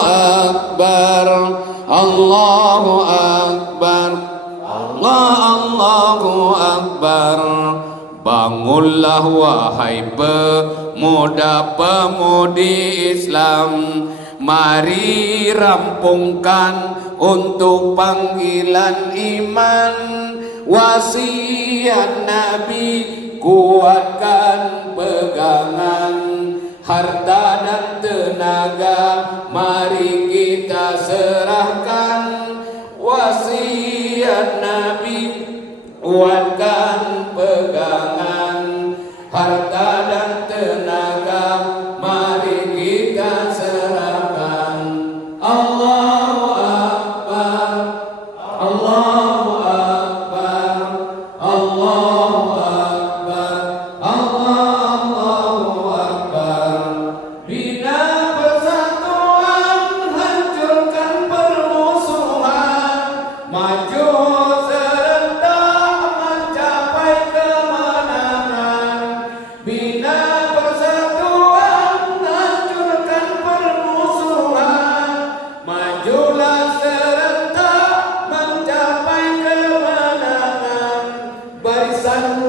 Akbar, Allahu Akbar, Allahu Akbar. Bangunlah wahai pemuda-pemudi Islam, mari rampungkan untuk panggilan iman. Wasiat Nabi kuatkan pegangan, harta dan tenaga mari kita serahkan. Wasiat Nabi kuatkan pegangan, harta dan tenaga mari kita serahkan. Allahu Akbar, Allahu Akbar, Allahu Akbar, Allahu Akbar. Bina persatuan, hancurkan permusuhan, maju serentak mencapai kemenangan. Bina persatuan, hancurkan permusuhan, majulah serentak mencapai kemenangan. Barisan